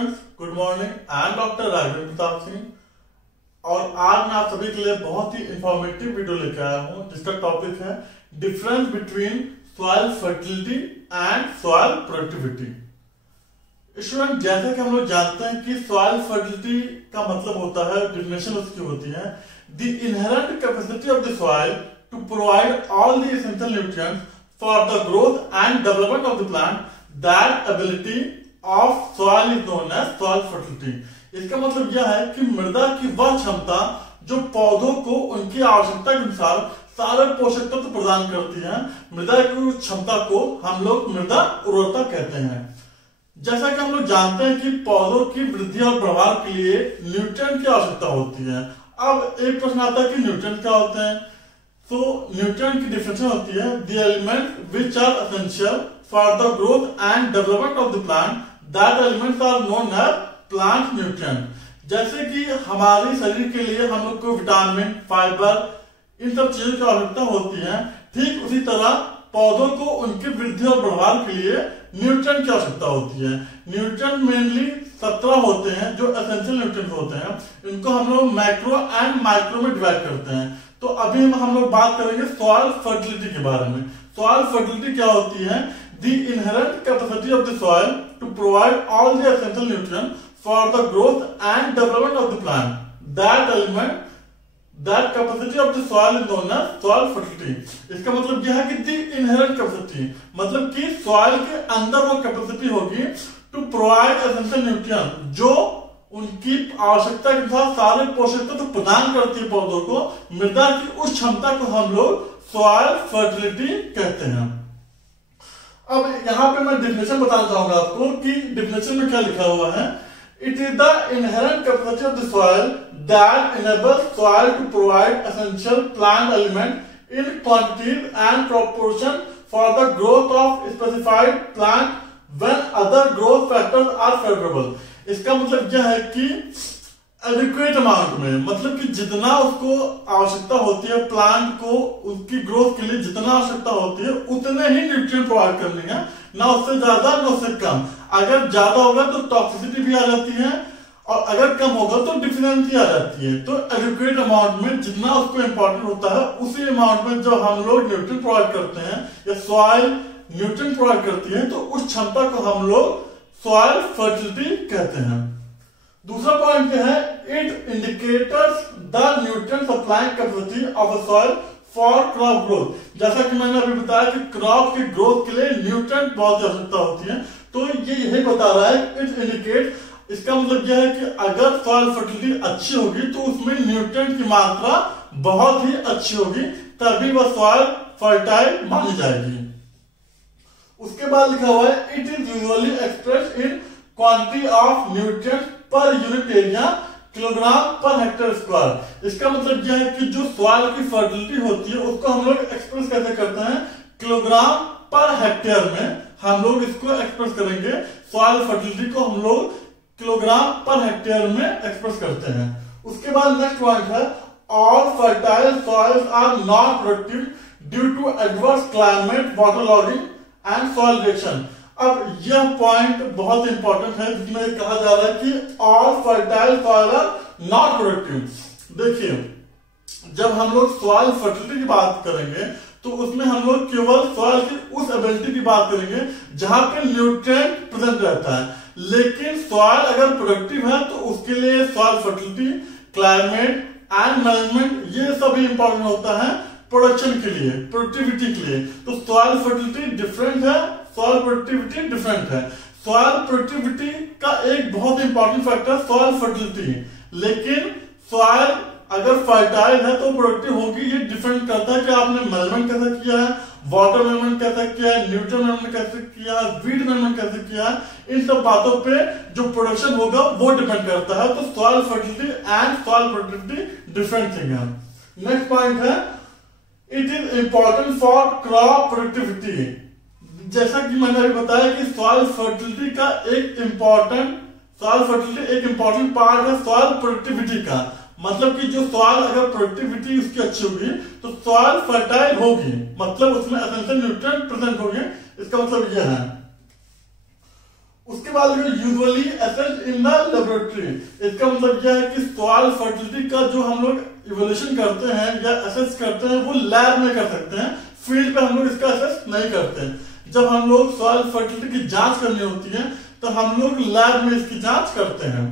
Students, good morning. I am doctor Raghavendra Pratap Singh और आज मैं आप सभी के लिए बहुत ही इंफॉर्मेटिव वीडियो लेकर आया हूं जिसका टॉपिक है difference between soil fertility and soil productivity. Student, जैसे कि हम लोग जानते हैं कि सॉइल फर्टिलिटी का मतलब होता है, डेफिनेशन उसकी होती है, the inherent capacity of the soil to provide all the essential nutrients for the growth and development of the plant. That ability of soil is known as soil fertility. इसका मतलब यह है कि मृदा की वह क्षमता जो पौधों को उनकी आवश्यकता के अनुसार सारे पोषक तत्व प्रदान करती है, मृदा की क्षमता को हम लोग मृदा उर्वरता कहते हैं। जैसा कि हम लोग जानते हैं कि पौधों की वृद्धि और बढ़ाव के लिए न्यूट्रिएंट की आवश्यकता होती है। अब एक प्रश्न आता है कि न्यूट्रिएंट क्या होते हैं। तो न्यूट्रिएंट की डिफिनेशन होती है the element which are essential for the growth and development of the plant, that elements are known as plant nutrient. जैसे कि हमारे शरीर के लिए हम लोग को विटामिन, फाइबर, इन सब चीजों की आवश्यकता होती है, ठीक उसी तरह पौधों को उनकी वृद्धि और बढ़ाव के लिए न्यूट्रिएंट की आवश्यकता होती है। न्यूट्रिएंट मेनली 17 होते हैं जो एसेंशियल न्यूट्रिएंट होते हैं। इनको हम लोग मैक्रो एंड माइक्रो में डिवाइड करते हैं। तो अभी हम लोग बात करेंगे सॉइल फर्टिलिटी के बारे में। सॉइल फर्टिलिटी क्या होती है? The inherent capacity of the soil to provide all the essential nutrient for the growth and development of the plant. That element that capacity of the soil is known as soil fertility. इसका मतलब यह है कि the inherent capacity मतलब कि soil के अंदर वो कैपेसिटी होगी टू प्रोवाइड एसेंशियल न्यूट्रिएंट जो उनकी आवश्यकता के अनुसार सारे पोषक तत्व प्रदान करती है पौधों को। मृदा की उस क्षमता को हम लोग सॉइल फर्टिलिटी कहते हैं। अब यहां पे मैं डेफिनेशन बताना चाहूंगा आपको कि डेफिनेशन में क्या लिखा हुआ है। It is the inherent capacity of the soil that enables soil to provide essential plant element in quantities and proportion for the growth of specified plant when other growth factors are favourable. इसका मतलब यह है कि adequate amount में, मतलब कि जितना उसको आवश्यकता होती है, प्लांट को उसकी ग्रोथ के लिए जितना आवश्यकता होती है उतने ही न्यूट्रिएंट प्रोवाइड करनी है, ना उससे ज्यादा ना उससे कम। अगर ज्यादा होगा तो टॉक्सिसिटी भी आ जाती है और अगर कम होगा तो डिफिशिएंसी आ जाती है। तो एडिक्वेट अमाउंट में जितना उसको इंपॉर्टेंट होता है उसी अमाउंट में जो हम लोग न्यूट्रिएंट प्रोवाइड करते हैं या सॉइल न्यूट्रिएंट प्रोवाइड करती है, तो उस क्षमता को हम लोग सॉइल फर्टिलिटी कहते हैं। दूसरा पॉइंट क्या है? It indicators the nutrient supply capacity of a soil for crop growth. जैसा कि मैंने अभी बताया कि क्रॉप की ग्रोथ के लिए न्यूट्रिएंट बहुत आवश्यकता होती है, तो ये यही बता रहा है इट इंडिकेट। इसका मतलब यह है कि अगर सॉइल फर्टिलिटी अच्छी होगी तो उसमें न्यूट्रिएंट की मात्रा बहुत ही अच्छी होगी, तभी वह सॉइल फर्टाइल मानी जाएगी। उसके बाद लिखा हुआ है it is usually expressed in quantity of nutrients per unit area kilogram per hectare square. इसका मतलब यह है कि जो सॉइल की फर्टिलिटी होती है उसको हम लोग एक्सप्रेस कैसे करते हैं? किलोग्राम पर हेक्टेयर में हम लोग इसको एक्सप्रेस करेंगे। सॉइल फर्टिलिटी को हम लोग किलोग्राम पर हेक्टेयर में एक्सप्रेस करते हैं। उसके बाद नेक्स्ट पॉइंट है all fertile soils are not productive due to adverse climate, water logging and soil reaction. अब यह पॉइंट बहुत इंपॉर्टेंट है जिसमें कहा जा रहा है कि all fertile soil are not productive. देखिए, जब हम लोग सॉइल फर्टिलिटी की बात करेंगे तो उसमें हम लोग केवल सॉइल की उस एबिलिटी की बात करेंगे जहां पे न्यूट्रिएंट प्रेजेंट रहता है। लेकिन सॉइल अगर प्रोडक्टिव है तो उसके लिए soil fertility, climate and management ये सभी इंपॉर्टेंट होता है प्रोडक्शन के लिए, प्रोडक्टिविटी के लिए। तो सॉइल फर्टिलिटी डिफरेंट है, सॉइल प्रोडक्टिविटी डिफरेंट है। सॉइल प्रोडक्टिविटी का एक बहुत इंपॉर्टेंट फैक्टर सॉइल फर्टिलिटी, लेकिन सॉइल अगर फर्टाइल है तो प्रोडक्टिव होगी। ये डिपेंड करता है कि आपने मैनेजमेंट कैसे किया है, वाटर मैनेजमेंट कैसे किया है, न्यूट्रिएंट मैनेजमेंट कैसे किया है, वीड मैनेजमेंट कैसे किया है। इन सब बातों पे जो प्रोडक्शन होगा वो डिपेंड करता है। तो soil fertility and soil productivity different thing है। नेक्स्ट पॉइंट है it is important for crop productivity. जैसा कि मैंने अभी बताया कि सॉइल फर्टिलिटी एक इंपॉर्टेंट पार्ट है सॉइल प्रोडक्टिविटी का। मतलब कि जो सॉइल अगर प्रोडक्टिविटी उसकी अच्छी होगी तो सॉइल फर्टाइल होगी, मतलब उसमें एसेंशियल न्यूट्रिएंट प्रेजेंट होंगे। इसका मतलब यह है। उसके बाद usually assessed in the laboratory, इसका मतलब यह है कि सॉइल फर्टिलिटी का जो हम लोग इवोल्यूशन करते हैं या असेस करते हैं वो लैब में कर सकते हैं, फील्ड पे हम लोग इसका असेस नहीं करते हैं। जब हम लोग सॉइल फर्टिलिटी की जांच करनी होती है तो हम लोग लैब में इसकी जांच करते हैं।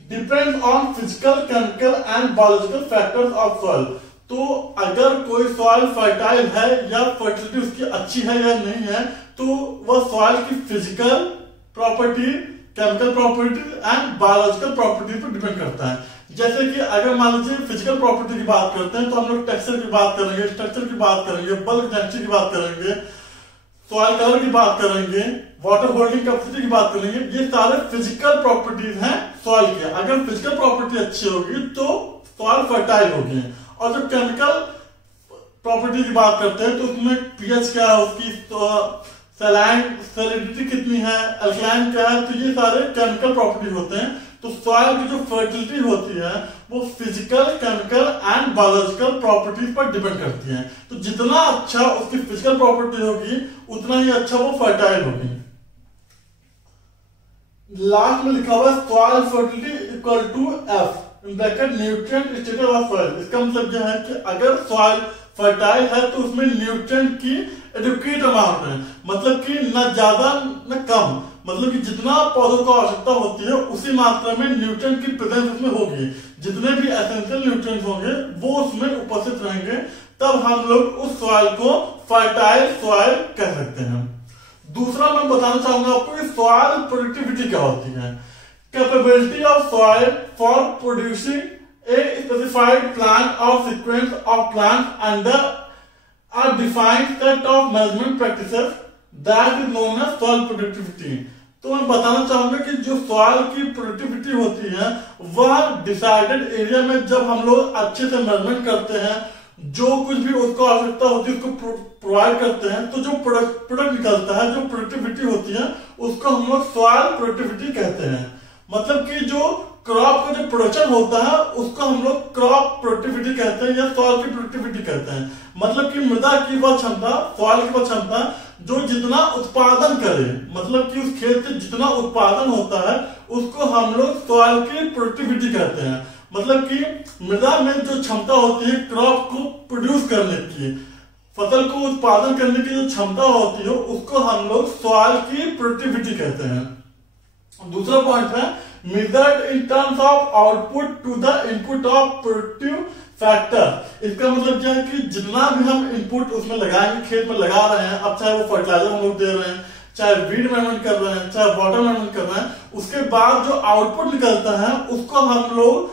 Depend on physical, chemical and biological factors of soil, तो अगर कोई सॉइल फर्टाइल है या फर्टिलिटी उसकी अच्छी है या नहीं है तो वह सॉइल की physical property, chemical property and biological property पर डिपेंड करता है। जैसे कि अगर मान लीजिए फिजिकल प्रॉपर्टी की बात करते हैं तो हम लोग टेक्सचर की बात करेंगे, स्ट्रक्चर की बात करेंगे, बल्क डेंसिटी की बात करेंगे, सॉइल कलर की बात करेंगे, वाटर होल्डिंग कैपेसिटी की बात करेंगे। ये सारे फिजिकल प्रॉपर्टीज हैं सॉइल के। अगर फिजिकल प्रॉपर्टी अच्छी होगी तो सॉइल फर्टाइल होगी। और जो केमिकल प्रॉपर्टी की बात करते हैं तो उसमें पीएच क्या है, उसकी सैलिडिटी कितनी है, अल्कलाइन क्या है, तो ये सारे केमिकल प्रॉपर्टी होते हैं। तो सॉइल की जो फर्टिलिटी होती है वो physical, chemical and biological properties पर डिपेंड करती है। तो जितना अच्छा उसकी फिजिकल प्रॉपर्टी होगी उतना ही अच्छा वो फर्टाइल होगी। लास्ट में लिखा हुआ है soil fertility equal to F in bracket nutrient status of soil. इसका मतलब यह है कि अगर सॉइल फर्टाइल है तो उसमें न्यूट्रिएंट की एडुकेट अमाउंट है, मतलब कि न ज्यादा न कम, मतलब कि जितना पौधों को आवश्यकता होती है उसी मात्रा में न्यूट्रिएंट की प्रेजेंस उसमें होगी। जितने भी एसेंशियल न्यूट्रिएंट्स होंगे वो उसमें उपस्थित रहेंगे, तब हम लोग उस सॉइल को फर्टाइल सॉइल कह सकते हैं। दूसरा मैं बताना चाहूंगा आपको कि सॉइल प्रोडक्टिविटी क्या होती है। Capability of soil for producing a specified plant और sequence of plant under a defined set of measurement practices that is known as soil productivity। तो मैं बताना चाहूंगा कि जो सॉइल की प्रोडक्टिविटी होती है वह डिसाइडेड एरिया में जब हम लोग अच्छे से मेजरमेंट करते हैं, जो कुछ भी उसको आवश्यकता होती है उसको प्रोवाइड करते हैं, तो जो प्रोडक्ट निकलता है, जो प्रोडक्टिविटी होती है उसको हम लोग सॉइल प्रोडक्टिविटी कहते हैं। मतलब कि जो क्रॉप का जो प्रोडक्शन होता है उसको हम लोग क्रॉप प्रोडक्टिविटी कहते हैं या सॉइल की प्रोडक्टिविटी कहते हैं। मतलब कि मृदा की वह क्षमता, सॉइल की वह क्षमता जो जितना उत्पादन करे, मतलब कि उस खेत से जितना उत्पादन होता है उसको हम लोग सॉइल की प्रोडक्टिविटी कहते हैं। मतलब कि मृदा में जो क्षमता होती है क्रॉप को प्रोड्यूस करने की, फसल को उत्पादन करने की जो क्षमता होती है उसको हम लोग सॉइल की प्रोडक्टिविटी कहते हैं। दूसरा पॉइंट है measured in terms of output to the input of productive factor. इसका मतलब क्या है कि जितना भी हम इनपुट उसमें लगाएंगे, खेत में लगा रहे हैं, अब चाहे वो फर्टिलाइजर हम लोग दे रहे हैं, चाहे वीड मैनेजमेंट कर रहे हैं, चाहे वाटर मैनेजमेंट कर रहे हैं, उसके बाद जो आउटपुट निकलता है उसको हम लोग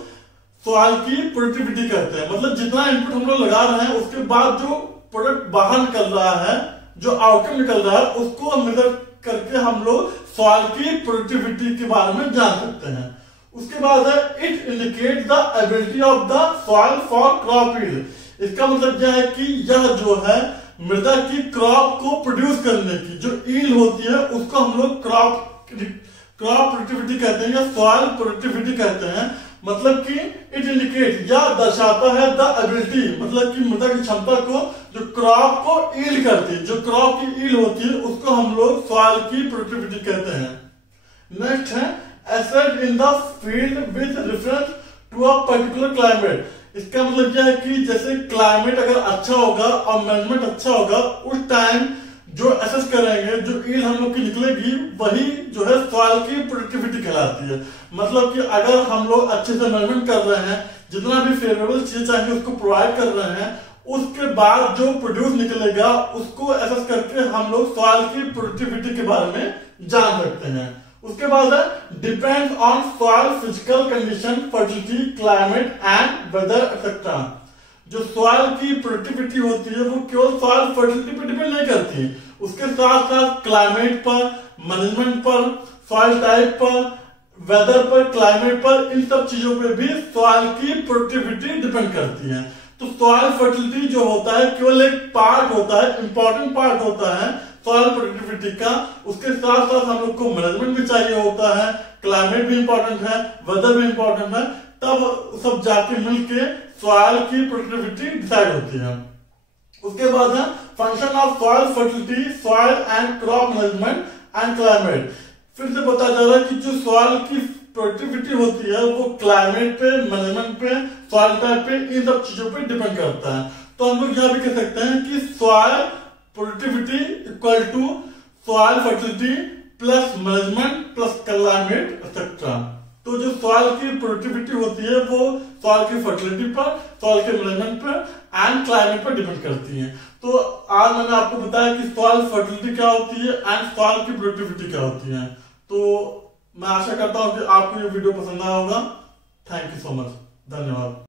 सॉइल की प्रोडक्टिविटी कहते हैं। मतलब जितना इनपुट हम लोग लगा रहे हैं उसके बाद जो प्रोडक्ट बाहर निकल रहा है, जो आउटकम निकल रहा है, उसको मेजर करके हम लोग सॉइल की प्रोडक्टिविटी के बारे में जान सकते हैं। उसके बाद है it indicate the ability of the soil for crop yield. इसका मतलब क्या है कि यह जो है मृदा की क्रॉप को प्रोड्यूस करने की जो यील्ड होती है उसको हम लोग क्रॉप प्रोडक्टिविटी कहते हैं या सॉइल प्रोडक्टिविटी कहते हैं। मतलब कि इट इंडिकेट या दर्शाता है द एबिलिटी, मतलब कि मृदा की क्षमता को जो क्रॉप को यील्ड करती है, जो क्रॉप की यील्ड होती है उसको हम लोग सॉइल की प्रोडक्टिविटी कहते हैं। नेक्स्ट है asset in the field with reference to a particular climate. इसका मतलब क्या है कि जैसे क्लाइमेट अगर अच्छा होगा और मैनेजमेंट अच्छा होगा उस टाइम जो एसेस करेंगे, जो यील्ड हम लोग की निकलेगी वही जो है सॉइल की प्रोडक्टिविटी कहलाती है। मतलब कि अगर हम लोग अच्छे से मैनेजमेंट कर रहे हैं, जितना भी फेवरेबल चीज चाहिए उसको प्रोवाइड कर रहे हैं, उसके बाद जो प्रोड्यूस निकलेगा उसको एसेस करके हम लोग सॉइल की प्रोडक्टिविटी के बारे में जान सकते हैं। उसके बाद है depend on soil physical condition, fertility, climate and weather etcetera. जो सॉइल की प्रोडक्टिविटी होती है वो केवल सॉइल फर्टिलिटी पर डिपेंड नहीं करती, उसके साथ साथ क्लाइमेट पर, मैनेजमेंट पर, सॉइल टाइप पर, वेदर पर, क्लाइमेट पर, इन सब चीजों पे भी सॉइल की प्रोडक्टिविटी डिपेंड करती है। तो सॉइल फर्टिलिटी जो होता है केवल एक पार्ट होता है, इंपॉर्टेंट पार्ट होता है सॉइल प्रोडक्टिविटी का। उसके साथ साथ हम लोग को मैनेजमेंट भी चाहिए होता है, क्लाइमेट भी इंपॉर्टेंट है, वेदर भी इंपॉर्टेंट है, तब सब जाके मिलके सॉइल की प्रोडक्टिविटी डिसाइड होती है। उसके बाद है function of soil fertility, soil and crop management and climate. फिर से पता चल रहा है कि जो सॉइल की प्रोडक्टिविटी होती है वो क्लाइमेट पे, मैनेजमेंट पे, सॉइल टाइप पे, इन सब चीजों पे डिपेंड करता है। तो हम लोग यहाँ भी कह सकते हैं कि soil productivity equal to soil fertility plus management plus climate etcetera. तो जो सॉइल की प्रोडक्टिविटी होती है वो सॉइल की फर्टिलिटी पर, सॉइल के मैनेजमेंट पर एंड क्लाइमेट पर डिपेंड करती है। तो आज मैंने आपको बताया कि सॉइल फर्टिलिटी क्या होती है एंड सॉइल की प्रोडक्टिविटी क्या होती है। तो मैं आशा करता हूं कि आपको ये वीडियो पसंद आया होगा। थैंक यू सो मच, धन्यवाद।